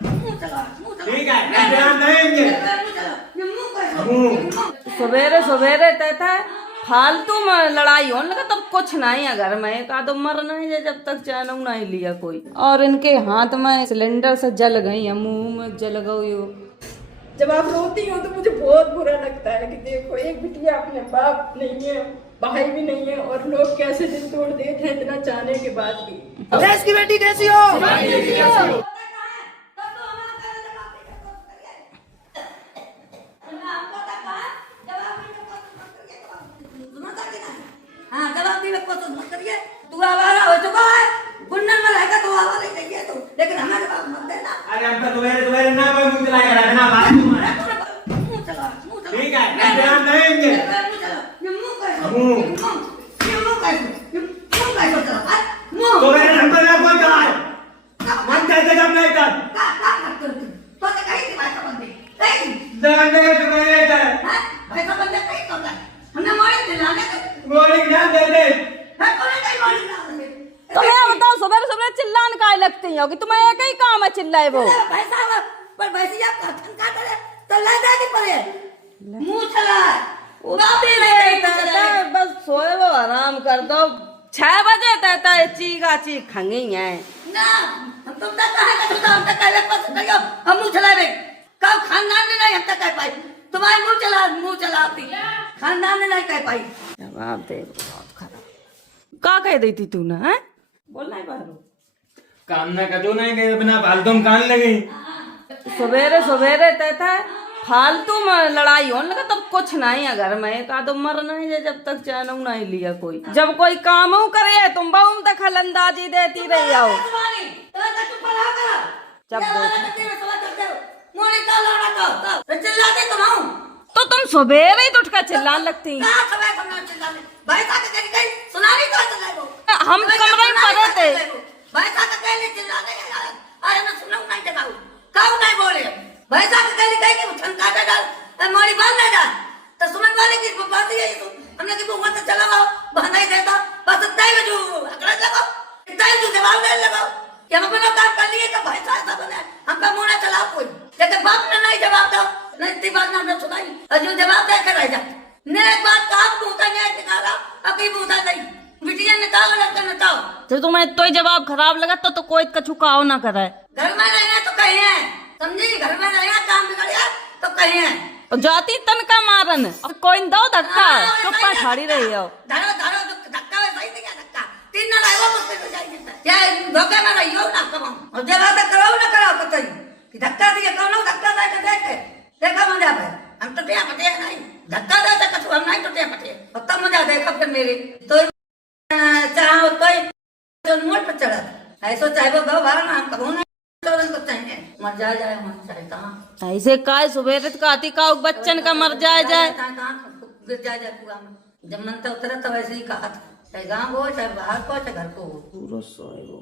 ठीक है, ध्यान देंगे। सवेरे सवेरे तय फालतू में लड़ाई होने लगा तब कुछ नहीं है घर में। एक आदो मर नहीं है जब तक चैन नहीं लिया कोई। और इनके हाथ में सिलेंडर से जल गई है, मुंह में जल गई। जब आप रोती हो तो मुझे बहुत बुरा लगता है कि देखो एक बिटिया अपने बाप नहीं है, भाई भी नहीं है, और लोग कैसे दिल तोड़ देते हैं इतना चाहने के बाद भी। देश की बेटी कैसी हो? हाँ जवाब दी को तो मत करिए। तू आवारा हो चुका है, गुंडन में रहेगा तो आवारा ही नहीं है तू, लेकिन हमें जवाब मत देना। अरे हम तो तुम्हारे ना कोई मुंह चलाएगा रखना बात तुम्हारा। मुंह चला ठीक है, ध्यान देंगे। तो मेरे नंबर में कौन चला है? मन कैसे जब नहीं कर? तो कहीं दिमाग का बंदे कहीं ध्यान देंगे तो नहीं रहता है। पैसा बंदे कहीं तो है। हमने मोड़ी दिलाने को गोली ध्यान दे दे। मैं कोई नहीं मोड़ी दिलाने। तुम्हें बताओ सवेरे सवेरे चिल्लाने का लगती है कि तुम्हें एक ही काम है चिल्लाए वो। पैसा पर भैंसिया का ठनका करे तो लगा नहीं पड़े। मुंह चला बस सोए वो आराम कर दो। 6 बजे तक चीगा चीख खंगी है ना। हम तुम तक कहे का सुधा हम तक कहे पास करियो हम मुंह चलावे कब खानदान ने नहीं हम तक कह पाई। तुम्हारे मुंह चलाती खानदान ने नहीं कह पाई। जवाब दे बहुत खराब। का कह देती तू ना है बोलना ही बाहर काम ना कर, जो नहीं गए बिना फालतू में कान लगे। सवेरे सवेरे तय फालतू में लड़ाई होने लगा तब कुछ नहीं है घर में। एक आदो मर नहीं है जब तक चैन नहीं लिया कोई। जब कोई काम करे तुम बहु दखल अंदाजी देती रही आओ। तो तुम सवेरे ही उठ कर चिल्लाने लगती। हम कमरे में पड़े थे। भैंसा के गली गई कि ठनका दे डाल मोड़ी बांध ले जा तो सुमन वाले की बात ही है। तो हमने कि वो तो चला गया बहाना ही देता बस तय में जो अकड़ लगाओ तय जो जवाब दे लगाओ कि हम अपना काम कर लिए तो भैंसा ऐसा बने हम पे मुंह ना चलाओ कोई। लेकिन बाप ने नहीं जवाब दो नहीं इतनी बात ना सुनाई और जो जवाब दे कर रह जा ने एक बात कहा बूता न्याय निकाला अभी बूता नहीं बिटिया निकालो लगता नटाओ। तो तुम्हें तो ही जवाब खराब लगा तो कोई कछु काओ ना करे। घर में नहीं है तो कहीं है समझी। घर में नहीं है काम बिगड़िया तो कहीं है जाती तनका मारन कोई दो धक्का चुप्पा ठाड़ी रही हो। धारो धारो धक्का में सही नहीं धक्का तीन ना लाइव मुझसे तो जाएगी क्या धोखे में रहियो ना कमाओ और जब बात कराओ ना कराओ पता ही कि धक्का दिए कौन धक्का दे के देखे देखा मजा पे हम तो टिया पटिया नहीं धक्का दे तो कछु हम नहीं टूटे पटिया और तब मजा देखा फिर मेरी तो चाहो कोई तो मोड़ पर चढ़ा ऐसा चाहे वो गो बाहर ना हम कबू नहीं चोरन को चाहिए मर जाए मर जाए कहाँ ऐसे काय सुबेरे काती का बच्चन का मर जाए कहाँ गिर जाए कुआ में जब मन तो उतरा तो वैसे ही कहा था चाहे गाँव हो चाहे बाहर को चाहे घर को हो पूरा सोए वो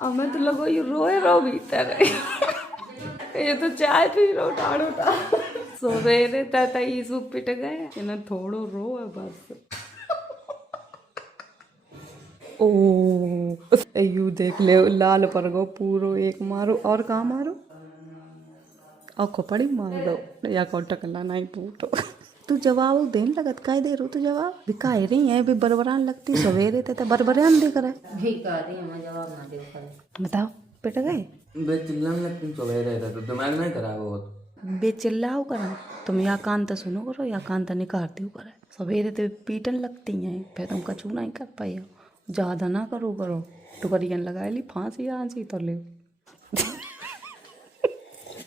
हमें तो लगो ये रोए रो भीतर ये तो चाय पी रो ठाड़ो टा सवेरे तय ईसु पिट गए इन्हें थोड़ो रो है बस। ओ यू देख ले लाल पर गो पूरो एक मारो और कहाँ मारो और खोपड़ी मार दो या को टकला नहीं पूटो। तू जवाब देने लगत काय दे रो तू जवाब दिखाई रही है भी बरबरान लगती सवेरे ते बरबरान दे करे जवाब ना दे बताओ पिट गए बेचिल्लाने लगती सवेरे तो दिमाग नहीं खराब हो बेचिल्लाओ करा तुम या कान तो सुनो करो या कान तो निकालती हो करे सवेरे तो पीटन लगती हैं फिर तुम कछु नहीं कर पाई ज्यादा ना करो टुकरियन लगा ली फांसी आंसी तो ले।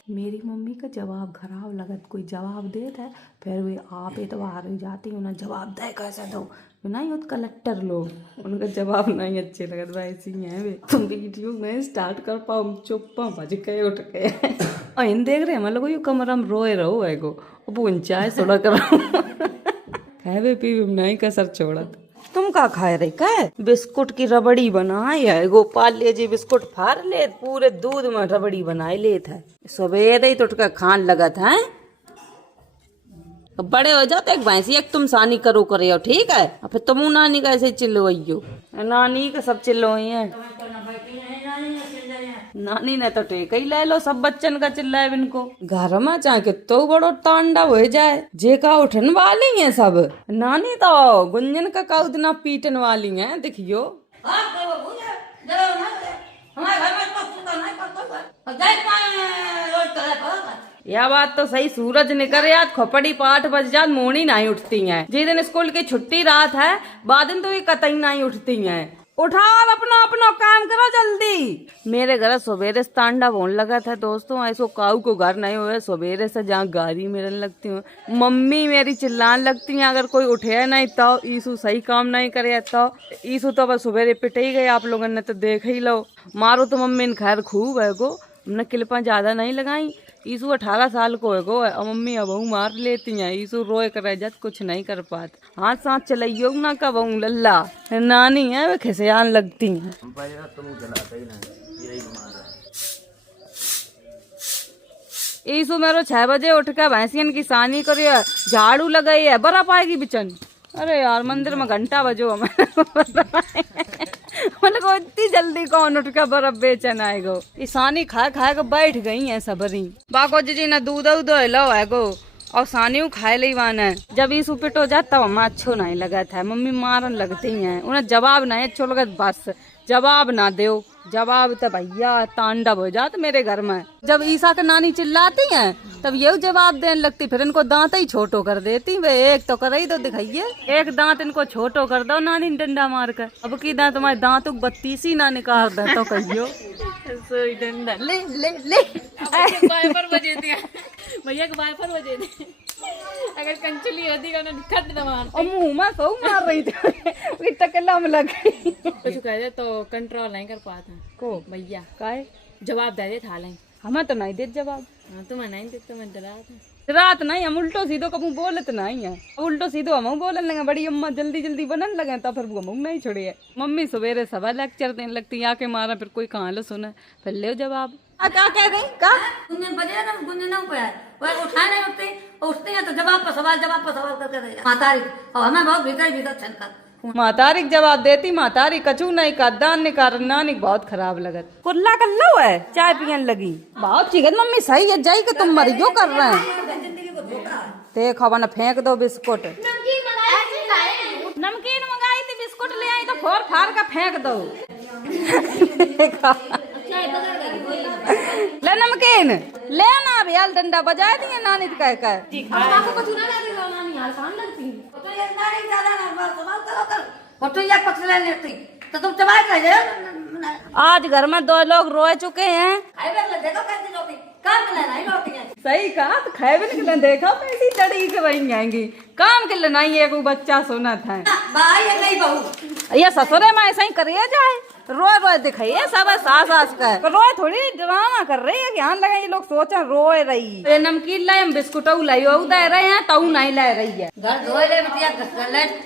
मेरी मम्मी का जवाब खराब लगत कोई जवाब देता है फिर वे आप एतवार हो जाती उन्हें जवाब दे कैसे दो नहीं होत कलेक्टर लोग उनका जवाब नहीं अच्छे लगत वैसे ही है वे तुम वीडियो में स्टार्ट कर पाओ चुप्पा भज के उठ के इन देख रहे हम लोग यू कमरा में रोए रहो है गो अब चाय सोड़ा करो खाए पी नहीं कसर छोड़त। तुम का खाए रही का बिस्कुट की रबड़ी बनाई है गोपाल ले जी बिस्कुट फाड़ ले पूरे दूध में रबड़ी बनाई ले था सवेरे ही तो उठकर खान लगा था बड़े हो जाते एक भैंसी एक तुम सानी करो करे हो, ठीक है। अब फिर तुम नानी का ऐसे चिल्लो, नानी का सब चिल्लो है। नानी ने तो टेक ही ले लो, सब बच्चन का चिल्लाए इनको। घर में चाहे कि तो बड़ो तांडव हो जाए, जे का उठन वाली है सब। नानी तो गुंजन का काउदना पीटन वाली है, देखियो। यह बात तो सही, सूरज निकल याद खोपड़ी 8 बज जात मोनी नहीं उठती हैं। जिस दिन स्कूल की छुट्टी रात है बाद दिन तो ये कतई नहीं उठती हैं। उठाओ और अपना अपना काम करो जल्दी। मेरे घर सवेरे से तांडव होने लगा था दोस्तों, ऐसो काऊ को घर नहीं हुए सवेरे से, जहाँ गाड़ी मेरन लगती हूँ। मम्मी मेरी चिल्लाने लगती है अगर कोई उठे नहीं तो, ईसु सही काम नहीं करे तो। ईसु तो बस सवेरे पिटे ही गए, आप लोगों ने तो देख ही लो। मारो तो मम्मी ने खैर खूब है गो, हमने क्लिपा ज्यादा नहीं लगाई। ईसु 18 साल को है गो, और मम्मी अब मार लेती हैं। ईसु रोए कर जत कुछ नहीं कर पाता, हाथ साथ चलाइयो ना कब लल्ला। नानी है वे खिसियान लगती हैं। ईसु मेरो 6 बजे उठ कर भैंसियन की सानी करियो, झाड़ू लगाई है, बर्फ आएगी बिचन। अरे यार मंदिर में घंटा बजो हमें मतलब इतनी जल्दी कौन उठ कर बर्फ बेचन आएगो। ईसानी खा खा के बैठ गई है सबरी। बाको जी ना दूध लो है गो, और सानी खाए ली वान है। जब ईसु पिट हो जाता तब हमें अच्छो नहीं लगा था, मम्मी मारन लगती हैं। उन्हें जवाब नहीं अच्छो लगा, बस जवाब ना दो, जवाब तो भैया तांडव हो जात मेरे घर में। जब ईसा के नानी चिल्लाती हैं तब ये जवाब देने लगती, फिर इनको दांत ही छोटो कर देती। वे एक तो कर ही दो, दिखाइए एक दांत इनको छोटो कर दो नानी डंडा मार कर। अब की दांत तुम्हारे दांत 32 ही ना निकाल दे तो कहियो डंडा ले ले ले वाइपर बजे दिया भैया के वाइपर बजे दे, अगर कंचली होती का खट दमान और मुंह में सो मार रही थी टकला में लग गई। कुछ कह दे तो कंट्रोल नहीं कर पाता को भैया, काहे जवाब दे दे था लें। हमें तो नहीं देते जवाब, तुम्हें नहीं देते, मैं डरा था। रात नहीं हम उल्टो सीधो कबू बोलत नहीं है, उल्टो सीधो हम बोलने लगे। बड़ी अम्मा जल्दी जल्दी बनने लगे तो फिर वो नहीं छोड़ी है। मम्मी सवेरे सवा लेक्चर देने लगती, आके मारा फिर कोई कहाँ लो सुना, फिर ले जवाब। क्या कह गई का गुंजन बजे ना, गुंजन ना पे वो उठाए नहीं उठती, उठती है तो जवाब पर सवाल करके दे मातारी, और हमें बहुत भीतर छनका मातारिक जवाब देती। मातारी कचू नहीं का दान निकाल, नानी बहुत खराब लगत। कुल्ला कर लो है, चाय पियन लगी। बहुत चिकन मम्मी सही है, जाई के तुम मरियो कर रहे हैं। देख हवा न फेंक दो बिस्कुट। नमकीन मंगाई थी, बिस्कुट ले आई तो फोड़ फाड़ का फेंक दो। ले नमकीन ले ना, रियाल डंडा बजा दिए नानी कह कर। तो तुम चबाई कर जाओ। आज घर में 2 लोग रोए चुके हैं। सही कहा, तो खाए भी निकले देखा पैसी चढ़ी के वही आएंगी। काम के लिए नहीं है, कोई बच्चा सुना था ये ससुरे में ऐसा ही करिए जाए, रोए रोए दिखाइए सब सास का। रोए थोड़ी ड्रामा कर रही है, ध्यान लगा ये लोग सोचा रोए रही। ये नमकीन लाई हम बिस्कुट लाई दे रहे हैं, तऊ नहीं ला रही है। घर धोए ले बिटिया,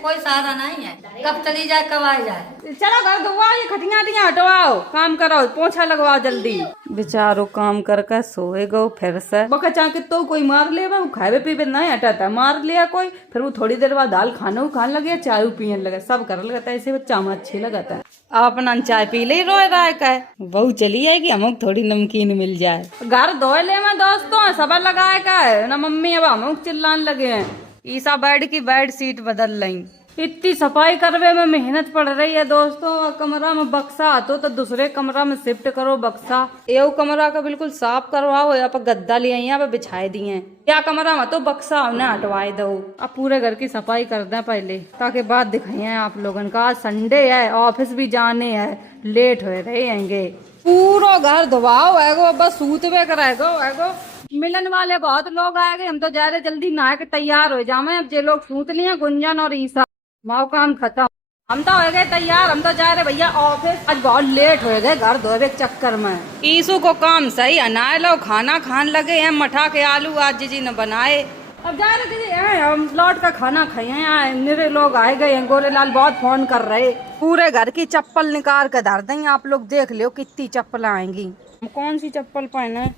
कोई सहारा नहीं है, कब चली जाए कब आ जाए। चलो घर धोआ, ये खटिया हटवाओ, काम करो, पोछा लगवाओ जल्दी। बेचारो काम करके सोए गो फिर से। बका चाके तो कोई मार ले, वो खाए पीबे नहीं हटाता, मार लिया कोई, फिर वो थोड़ी देर बाद दाल खाने लगे, चाय पीने लगे, सब कर लगता है। ऐसे बच्चा में अच्छे लगाता है। अब अपना चाय पी ले, रोए रहा है बहू चली आएगी, हमको थोड़ी नमकीन मिल जाए। घर धोए ले में दोस्तों सब लगाए का है ना, मम्मी अब हमको चिल्लाने लगे हैं। ईसा बेड की बेड शीट बदल रही, इतनी सफाई करवे में मेहनत पड़ रही है दोस्तों। कमरा में बक्सा आतो तो दूसरे कमरा में शिफ्ट करो बक्सा, एव कमरा का बिल्कुल साफ करवाओ, यहाँ पर गद्दा लिए यहाँ पे बिछाए दिए, क्या कमरा में तो बक्सा हमने हटवाए दो। अब पूरे घर की सफाई कर दें पहले, ताकि बात दिखाई आप लोगों का। आज संडे है, ऑफिस भी जाने है, लेट हो रहेंगे। पूरा घर धुआओ है, बस सूतवे कराएगो। मिलन वाले बहुत लोग आएंगे, हम तो जा रहे जल्दी नहा के तैयार हो जावे। अब जे लोग सूत लिए गुंजन और ईसा, माओ काम खत्म, हम तो हो गए तैयार, हम तो जा रहे भैया ऑफिस। आज बहुत लेट हो गए घर धोने के चक्कर में। ईसु को काम सही अनाए लो, खाना खान लगे हैं, मठा के आलू आज जीजी ने बनाए। अब जा रहे दीदी हम लौट का खाना खाए हैं। मेरे लोग आए गए हैं, गोरेलाल बहुत फोन कर रहे, पूरे घर की चप्पल निकाल कर धर देंगे। आप लोग देख लो कितनी चप्पल आएंगी। कौन सी चप्पल पहने,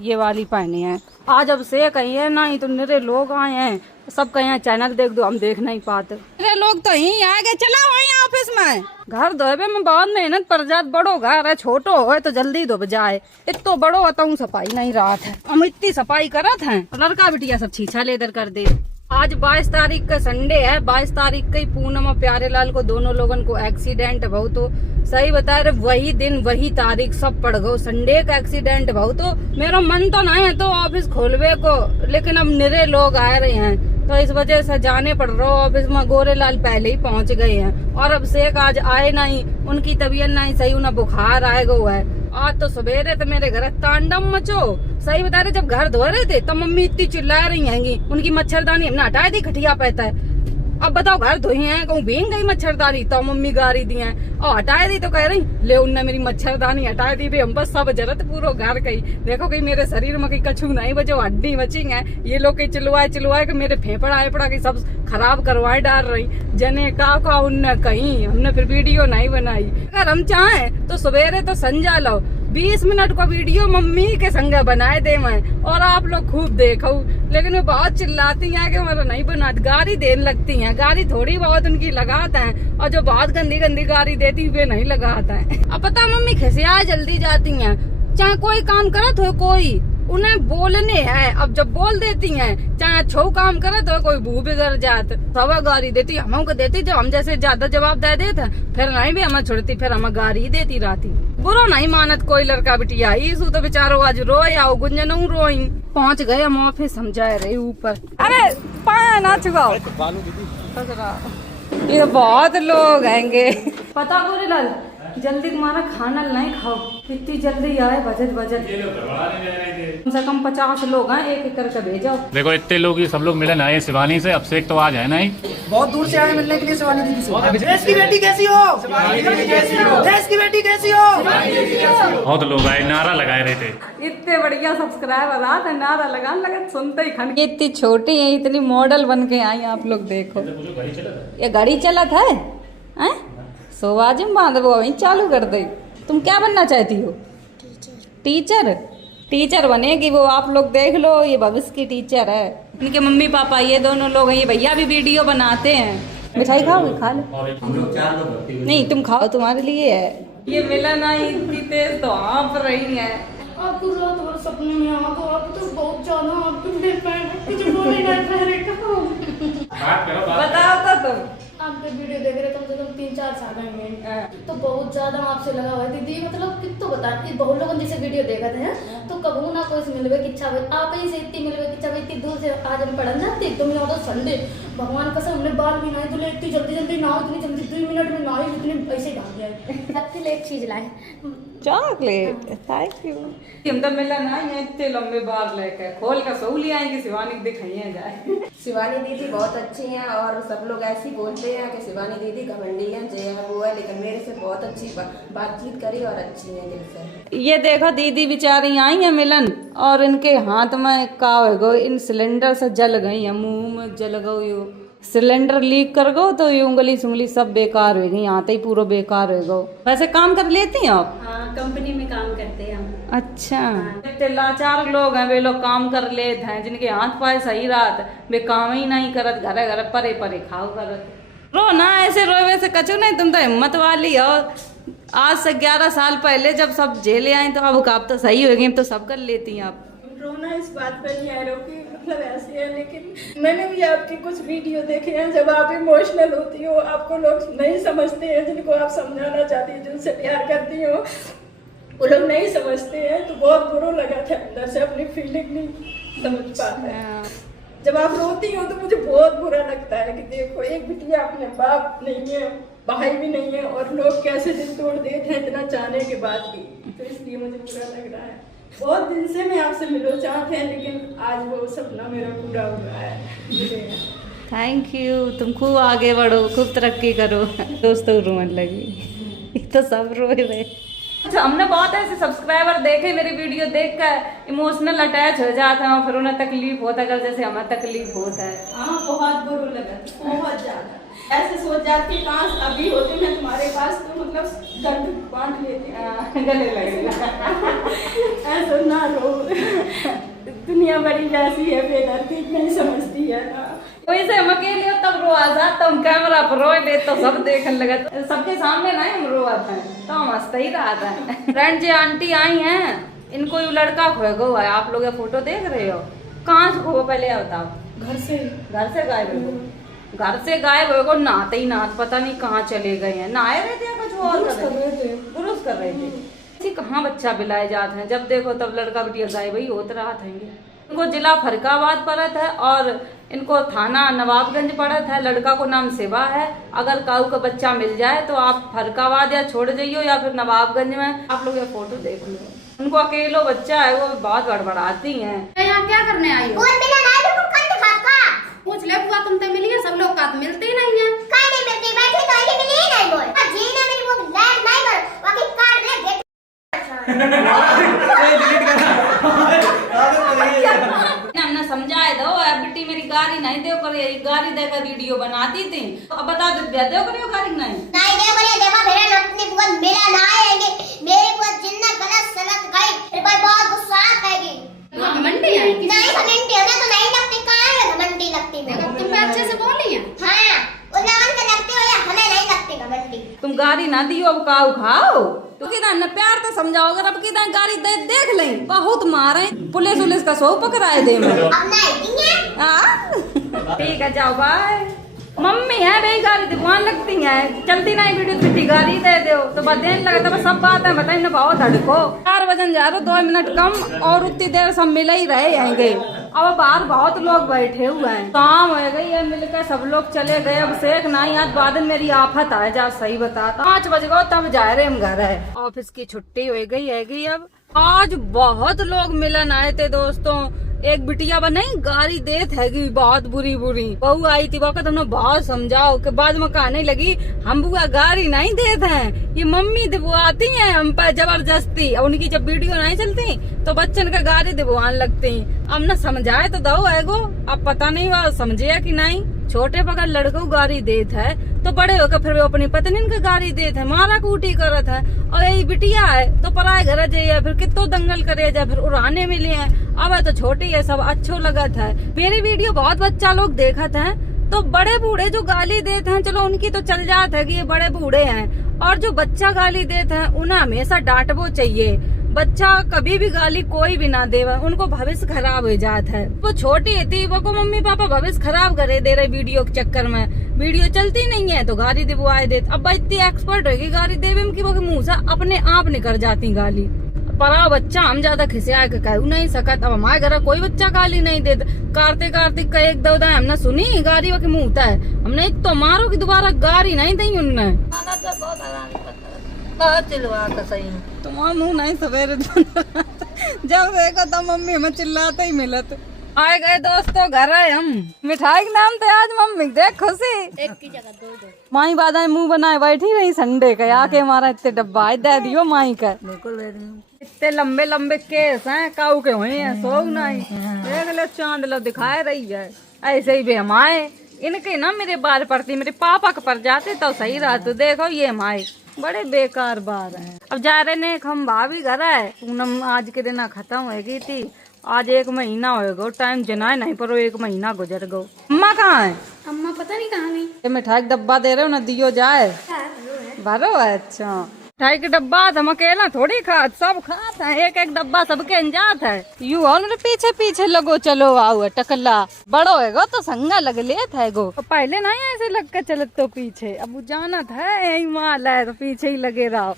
ये वाली पहने हैं। आज अब से कहिए नहीं तो मेरे लोग आए हैं, सबका यहाँ चैनल देख दो, हम देख नहीं पाते। अरे लोग तो यहीं आ गए, चला वहीं ऑफिस में। घर धोबे में बहुत मेहनत पड़ जात, बड़ो घर है, छोटो हो तो जल्दी धो जाए। इतो बड़ो होता हूँ, सफाई नहीं रात है, हम इतनी सफाई करत हैं, लड़का बिटिया सब छीछा लेदर कर दे। आज 22 तारीख का संडे है, 22 तारीख का ही पूनम और प्यारेलाल को दोनों लोगन को एक्सीडेंट भाव। तो सही बता रहे, वही दिन वही तारीख सब पड़ गो, संडे का एक्सीडेंट भाव। तो मेरा मन तो नहीं है तो ऑफिस खोलवे को, लेकिन अब निरे लोग आ रहे हैं तो इस वजह से जाने पड़ रहा ऑफिस में। गोरेलाल पहले ही पहुंच गए हैं और अब शेख आज आए नहीं, उनकी तबीयत नहीं सही, उन्हें बुखार आए गो है। आज तो सवेरे तो मेरे घर तांडव मचो। सही बता रहे, जब घर धो रहे थे तब मम्मी इतनी चिल्ला रही हैंगी, उनकी मच्छरदानी हमने हटा दी, खटिया पैता है। अब बताओ, घर धोई हैं, कहूँ भींग गई मच्छरदानी, तो मम्मी गारी दी है और हटाए दी। तो कह रही ले उनने मेरी मच्छरदानी हटाए दी, हम बस सब जरूरत पूरा घर कही। देखो कहीं मेरे शरीर में कहीं कछू नहीं बचो, हड्डी बची है। ये लोग कहीं चिलवाए कि मेरे फेफड़ा आए पड़ा, कि सब खराब करवाए डाल रही। जने का उनने कहीं, हमने फिर वीडियो नहीं बनाई। अगर हम चाहें तो सवेरे तो संजा लो 20 मिनट का वीडियो मम्मी के संग बनाए दे मैं, और आप लोग खूब देखो। लेकिन वो बहुत चिल्लाती हैं कि हमारा नहीं बना, गाड़ी देने लगती हैं। गाड़ी थोड़ी बहुत उनकी लगाता है, और जो बहुत गंदी गंदी गाड़ी देती वे नहीं लगाता है। अब पता मम्मी खिसिया जल्दी जाती हैं, चाहे कोई काम करत हो, कोई उन्हें बोलने है। अब जब बोल देती हैं, चाहे अच्छो काम करे तो कोई बू बिगड़ जात, सवा गाड़ी देती, हम को देती। जब हम जैसे ज्यादा जवाब दे देते फिर नहीं भी हमें छोड़ती, फिर हमें गाड़ी देती रहती। बुरो नहीं मानत कोई लड़का बिटिया, इसू तो बेचारो आज रोए आओ, गुंजन रोई। पहुँच गए हम ऑफिस, हम जा रहे ऊपर। अरे पाया ना चुकाओ, ये बहुत लोग आएंगे। पता गोरेलाल, जल्दी तुम्हारा खाना नहीं खाओ, इतनी जल्दी आए, बजट कम से कम 50 लोग हैं, एक करके भेजो। देखो इतने लोग, ये सब लोग मिलन आए शिवानी से, अब से तो आज है नहीं, बहुत दूर से आए मिलने के लिए शिवानी दीदी से। देश की बेटी कैसी हो? देश की बेटी कैसी हो? बहुत लोग आए, नारा लगाए रहे थे। इतने बढ़िया सब्सक्राइबर आते, नारा लगाने लगे, सुनते ही खन। इतनी छोटी है, इतनी मॉडल बन के आई, आप लोग देखो। ये गाड़ी चला था सोवाजिम बांध वो वहीं चालू कर दे। तुम क्या बनना चाहती हो? टीचर। टीचर बनेगी वो, आप लोग देख लो, ये भविष्य की टीचर है। इनके मम्मी पापा ये दोनों लोग हैं, ये भैया भी वीडियो बनाते हैं। मिठाई खाओगे? खा लो। हम लोग 4 लोग, नहीं तुम खाओ, तुम्हारे लिए है। ये मिलन आई इतनी तेज तो हाँफ रही है। आपको रात भर सपने में आना, तो आप तो बहुत ज्यादा आपको कुछ बोले बताओ तो तुम। आपके वीडियो देख रहे कम से कम 3-4 साल में, तो बहुत ज्यादा आपसे लगा हुआ है दीदी। मतलब कितो बता, बहुत लोगों जैसे वीडियो देखते हैं तो कबू ना कोई मिलवे की इच्छा हुई, आप ही से इतनी मिलवे की इच्छा हुई, इतनी दूर से आज हम पढ़ने जाते एकदम तो संडे, भगवान कसम हमने बाल भी नहीं धुले, इतनी जल्दी ना, इतनी जल्दी 2 मिनट में ना, इतने ऐसे डाल दिया। आपके लिए एक चीज लाए, चॉकलेट। Thank you. हम तो मिला ना, इतने लंबे बाल लेके खोल कर सो लिया कि शिवानी दिखाइए जाए। शिवानी दीदी बहुत अच्छी हैं, और सब लोग ऐसे ही बोलते हैं कि शिवानी दीदी घमंडी है, जे है वो है, लेकिन मेरे से बहुत अच्छी बातचीत करी और अच्छी है दिल से। ये देखो दीदी बेचारी आई है मिलन, और इनके हाथ में का हो, इन सिलेंडर से जल गई है, मुंह में जल गई, सिलेंडर लीक कर गो तो ये उंगली सुंगली सब बेकार हो गई, आते ही पूरा बेकार हो गो। वैसे काम कर लेती हैं आप? हाँ, कंपनी में काम करते हैं हम। अच्छा। इतने लाचार लोग हैं, वे लोग काम कर लेते हैं, जिनके हाथ पाए सही रात वे काम ही नहीं करत, घरे घरे परे परे खाओ करत। रो ना ऐसे रोवे से कचू नहीं, तुम तो हिम्मत वाली हो। आज से 11 साल पहले जब सब जेले आए तो अब आप तो सही हो गई, अब तो सब कर लेती हैं आप। रोना इस बात पर नहीं आ रहा कि मतलब ऐसे है, लेकिन मैंने भी आपके कुछ वीडियो देखे हैं जब आप इमोशनल होती हो, आपको लोग नहीं समझते हैं, जिनको आप समझाना चाहती हो, जिनसे प्यार करती हो, वो लोग नहीं समझते हैं। तो बहुत बुरा लगा था, अंदर से अपनी फीलिंग नहीं समझ पाता है। जब आप रोती हो तो मुझे बहुत बुरा लगता है कि देखो एक बिटिया अपने बाप नहीं है, भाई भी नहीं है, और लोग कैसे दिल तोड़ देते हैं इतना चाहने के बाद भी। तो इसलिए मुझे बुरा लग रहा है। बहुत दिन से मैं आपसे मिलो चाहते हैं, लेकिन आज वो सपना मेरा पूरा हुआ है। Thank you. तुम खूब आगे बढ़ो, खूब तरक्की करो। दोस्तों रोने लगी, तो सब रोए रहे। अच्छा, हमने बहुत ऐसे सब्सक्राइबर देखे मेरी वीडियो देखकर इमोशनल अटैच हो जाते हैं, और फिर उन्हें तकलीफ होता है जैसे हमें तकलीफ होता है। हाँ, बहुत बुरा लगा, बहुत ज्यादा। ऐसे सोच जाती काश अभी होते मैं तुम्हारे पास, तो मतलब दर्द बांट लेती, गले लगेगा। ऐसा ना रो, दुनिया बड़ी जैसी है, बेदर्दी नहीं समझती है ना। वैसे हम अकेले हो तब रोआ जाता हम कैमरा पर रोए ले तो सब देखने लगा सबके सामने ना हम रोआ था तो हम हंसते ही रहा था। फ्रेंड जी आंटी आई हैं इनको ये लड़का खोए गो है आप लोग ये फोटो देख रहे हो कहाँ से खो पहले बताओ। घर से गायब हो घर से गायब हो नहाते ही नहाते पता नहीं कहाँ चले गए हैं नहाए रहे थे कुछ और बुरुस कर रहे थे। कहाँ बच्चा बिलाए जाते हैं जब देखो तब लड़का बिटिया गायब ही होते रहा था। इनको जिला फरीदाबाद पड़त है और इनको थाना नवाबगंज पड़त है। लड़का को नाम शिवा है। अगर काऊ का बच्चा मिल जाए तो आप फरीदाबाद या छोड़ जाइयो या फिर नवाबगंज में आप लोग ये फोटो देख लो। उनको अकेलो बच्चा है वो बहुत गड़बड़ाती हैं। यहाँ क्या करने आई हो? पूछ ले बुआ तुम तो मिली है सब लोग का मिलते ही नहीं है। नहीं मिलती बैठे तो आगे मिली ही नहीं बोल जी ने मेरी वो लाइट नहीं कर बाकी काट दे हमने समझाए दो बेटी मेरी गाड़ी नहीं दे करे गाड़ी देकर वीडियो बनाती थी अब बता दो दे करे गाड़ी नहीं दे करे देखा मेरा अपनी बुआ मिला ना आएंगे मेरी बुआ जिन्ना गलत सलत गई फिर भाई बहुत गुस्सा आएगी। घमंडी है नहीं घमंडी है तो नहीं लगती कहां है घमंडी लगती मैं तुम अच्छे से बोली है। हां उन्हें के लगती हो या हमें नहीं लगती घमंडी। तुम गाड़ी ना दियो अब काऊ खाओ तो किधर न प्यार तो समझाओ अगर अब किधर गाड़ी देख लें बहुत मारे पुलिस का सो पकड़ाए दे में अब नहीं देंगे। ठीक है जाओ बाय। मम्मी है भाई गाड़ी दुकान लगती है चलती नहीं वीडियो पिटी गाड़ी दे दो तो बदेन लगे तो सब बात है बताइए ना भाव धड़को 4 बजन जा रहे 2 मिनट कम और उतनी देर सब मिले ही रहे आएंगे। अब बाहर बहुत लोग बैठे हुए हैं शाम हो गई है मिलकर सब लोग चले गए। अब शेख नहीं आज बाद में मेरी आफत आए जा सही बताता 5 बज गो तब जा रहे हम घर है। ऑफिस की छुट्टी हो गई हैगी। अब आज बहुत लोग मिलन आए थे दोस्तों। एक बिटिया नहीं गाड़ी देत हैगी बहुत बुरी बहू आई थी वक्त हमने बहुत समझाओ के बाद में कहने लगी हम बुआ गाड़ी नहीं देते हैं ये मम्मी दिलवाती हैं हम पर जबरदस्ती। उनकी जब वीडियो नहीं चलती तो बच्चन का गाड़ी दिलवाने लगती। अब न समझाए तो दो एगो अब पता नहीं वह समझे कि नहीं। छोटे पकड़ लड़को गाड़ी देत है तो बड़े होकर फिर वो अपनी पत्नी का गाड़ी देत है मारा कूटी करत है और यही बिटिया है तो पराए घर जाइए फिर कितो दंगल करे जाए फिर उड़ाने मिले हैं। अब है तो छोटी है सब अच्छो लगत है। मेरी वीडियो बहुत बच्चा लोग देखत है तो बड़े बूढ़े जो गाली देते हैं चलो उनकी तो चल जात है कि ये बड़े बूढ़े हैं और जो बच्चा गाली देते हैं उन्हें हमेशा डांटबो चाहिए। बच्चा कभी भी गाली कोई भी ना दे उनको भविष्य खराब हो जाता है। वो छोटी थी वो को मम्मी पापा भविष्य खराब करे दे रहे वीडियो के चक्कर में वीडियो चलती नहीं है तो गाली दिलवाए देते। अब इतनी एक्सपर्ट होगी गाली देवे में कि वो मुँह से अपने आप निकल जाती गाली। परा बच्चा हम ज्यादा खिसिया के कह नहीं सकत। अब हमारे घर कोई बच्चा गाली नहीं देता कार्तिक का एक दो हमने सुनी गाड़ी के मुँह है हमने तो मारो की दोबारा गाड़ी नहीं दी उनने तुम्हारा मुँह नहीं सवेरे जब देखो तो मम्मी हमें चिल्लाते ही मिलत। आए गए दोस्तों घर आए हम मिठाई के नाम थे आज मम्मी देख खुशी एक की जगह 2 माई बादा मुंह बनाए बैठी रही संडे का आके हमारा इतने डब्बा दे दियो माई का इतने लंबे लंबे केस हैं काऊ के हुए हैं सो नहीं देख लो चांद लो दिखाए रही है ऐसे ही भी हम आए इनके ना मेरे बाल पड़ती मेरे पापा के पर जाते तो सही रहा। तो देखो ये हमारे बड़े बेकार बार हैं। अब जा रहे ने हम भाभी घर है पूनम आज के दिन खत्म हो गई थी आज 1 महीना हो गो टाइम जनाए नहीं पर 1 महीना गुजर गो। अम्मा कहाँ है? अम्मा पता नहीं कहाँ गई। ये मिठाई का डब्बा दे रहे हो ना दियो जाए भरो है। अच्छा मिठाई का डब्बा हम अकेला थोड़ी खात सब खात है एक डब्बा सबके अंजात है। यू और मेरे पीछे पीछे लगो चलो आओ टकला बड़ो है गो तो संगा लग लेत है गो पहले नहीं ऐसे लग के चलत तो पीछे अब जाना था यही माल है तो पीछे ही लगे रहो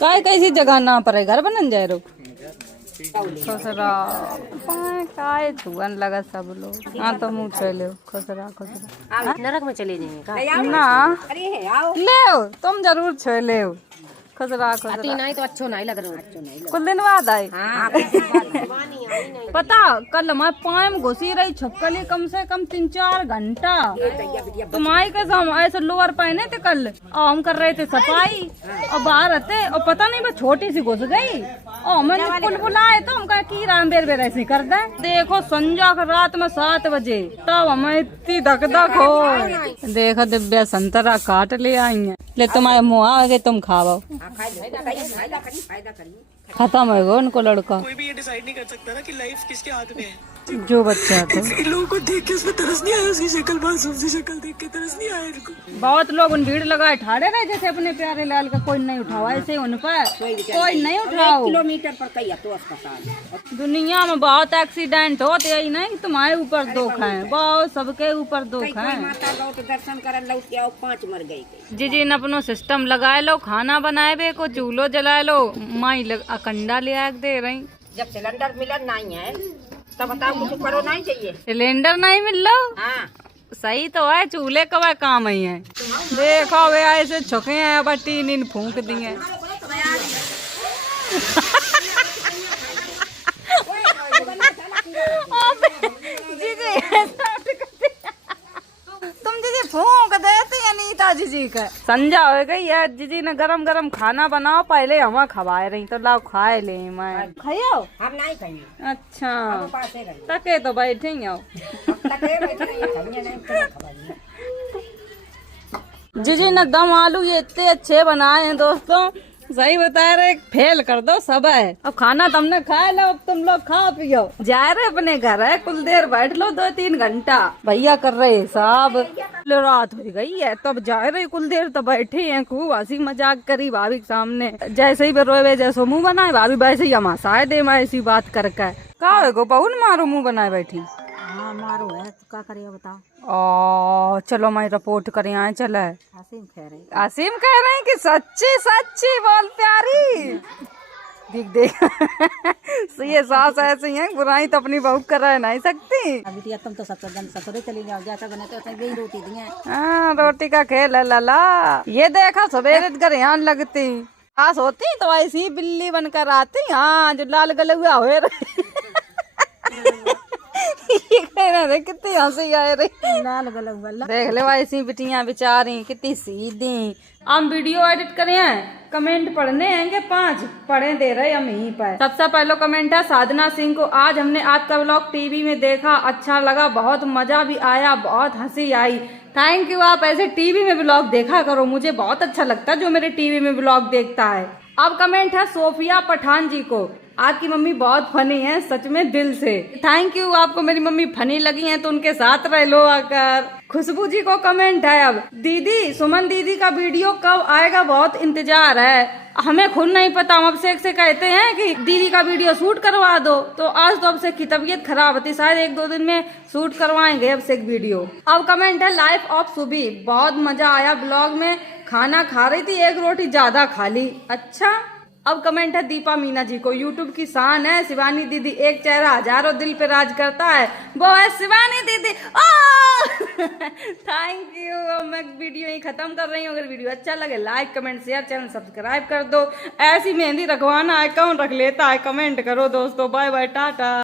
काय कैसी जगह ना पड़े घर बनन जाए रो खुसरा काय छुअन लगा सब लोग। हाँ तो मुँह छोले खुसरा नरक में चले जाएंगे ना ले तुम जरूर छोले खुसरा नहीं तो अच्छो नहीं लग रहा कुछ दिन बाद आई पता कल हमारे पाए में घुसी रही छपकली कम से कम 3-4 घंटा। तुम्हारी कैसे हम ऐसे लोअर पहने थे कल और हम कर रहे थे सफाई और बाहर आते और पता नहीं बस छोटी सी घुस गई और मैंने कुल बुलाए तो हम की राम बेर बेर ऐसे कर दे। देखो संजा रात में 7 बजे तब हमें इतनी धक धक हो। देखो दिव्या संतरा काट ले आई है ले तुम्हारे मुँह आ गए तुम खाओ खत्म है उनको लड़का। कोई भी ये डिसाइड नहीं कर सकता ना कि लाइफ किसके हाथ में है। जो बच्चा तो लोगों को देख के उसमें तरस नहीं आया, उसकी शक्ल मासूम सी शक्ल देख के तरस नहीं आया इनको। बहुत लोग उन भीड़ लगाए ठाड़े रहे जैसे अपने प्यारे लाल का कोई नहीं उठावा, ऐसे उन पर कोई नहीं उठाओ। किलोमीटर पर कई तो अस्पताल। दुनिया में बहुत एक्सीडेंट होते, यही नहीं कि तुम्हारे ऊपर दुख है, बहुत सबके ऊपर दुख है। माता लौट दर्शन कर लौट के आओ 5 मर गई। जी जी न अपनो सिस्टम लगाए लो, खाना बनाए को चूल्हो जलाए लो, माई अकंडा ले आके दे रही। जब सिलेंडर मिलन नहीं है तब बताओ कुछ करो नहीं चाहिए। सिलेंडर नहीं मिल रहा, हाँ सही तो है, चूल्हे का काम ही है। देखो वे ऐसे छुके हैं, अब टीन इन फूंक दिए। तुम जीजी फूंक देती है नीता जीजी का संजा हो गई है। जीजी ने गरम गरम खाना बनाओ, पहले हम खवाए रही तो लाओ खाए ले। मैं खाओ, हम नहीं खाएंगे। अच्छा पासे रही तके तो बैठे हो। जीजी ने दम आलू ये इतने अच्छे बनाए हैं दोस्तों, सही बता रहे, फेल कर दो सब है। अब खाना तुमने खाए लो, अब तुम लोग खाओ पियो, जा रहे अपने घर है, कुछ देर बैठ लो 2-3 घंटा। भैया कर रहे साहब, रात हो गई है तब जा रहे, कुछ देर तो बैठे हैं, खूब हंसी मजाक करी भाभी के सामने। जैसे ही रोए जैसे मुंह बनाए भाभी, वैसे ही हम हंसाए दे मैं ऐसी बात करके। का गो पहुन मारो मुंह बनाए बैठी। हाँ मारो है तो क्या करिए बताओ। ओ चलो मैं रिपोर्ट करे आए चले। आसिम कह रहे हैं कि सच्ची सच्ची बोल प्यारी। देख देख ये सास ऐसी है, बुराई तो अपनी बहू कर नहीं सकती। अभी तुम तो ससुरे चली जाओ, जैसा बने तो वही रोटी दिए। हाँ रोटी का खेल है लाला। ये देखा सवेरे घर लगती सास होती तो ऐसी बिल्ली बनकर आती। हाँ जो लाल गले हुआ हुए कितनी हंसी आए रही, लाल गलग वाला देख ले ऐसी बिटियां बेचारी कितनी सीधी। हम वीडियो एडिट करे हैं, कमेंट पढ़ने हैं 5 पढ़े दे रहे हम यहीं पर। सबसे पहले कमेंट है साधना सिंह को, आज हमने आपका व्लॉग टीवी में देखा, अच्छा लगा, बहुत मजा भी आया, बहुत हंसी आई। थैंक यू, आप ऐसे टीवी में व्लॉग देखा करो, मुझे बहुत अच्छा लगता है जो मेरे टीवी में व्लॉग देखता है। अब कमेंट है सोफिया पठान जी को, आपकी मम्मी बहुत फनी है, सच में दिल से। थैंक यू, आपको मेरी मम्मी फनी लगी है तो उनके साथ रह लो आकर। खुशबू जी को कमेंट है, अब दीदी सुमन दीदी का वीडियो कब आएगा, बहुत इंतजार है। हमें खुद नहीं पता, हम अभिषेक से कहते हैं कि दीदी का वीडियो शूट करवा दो, तो आज तो अभिषेक की तबीयत खराब होती, शायद 1-2 दिन में शूट करवाएंगे अभिषेक वीडियो। अब कमेंट है लाइफ ऑफ सुबी, बहुत मजा आया ब्लॉग में, खाना खा रही थी 1 रोटी ज्यादा खा ली। अच्छा। अब कमेंट है दीपा मीना जी को, यूट्यूब की शान है शिवानी दीदी, एक चेहरा हजारों दिल पे राज करता है, वो है शिवानी दीदी। Thank you. अब मैं वीडियो ही खत्म कर रही हूँ। अगर वीडियो अच्छा लगे like comment share, channel subscribe कर दो। ऐसी मेहंदी रखवाना है, कौन रख लेता है, कमेंट करो दोस्तों। Bye bye, Tata.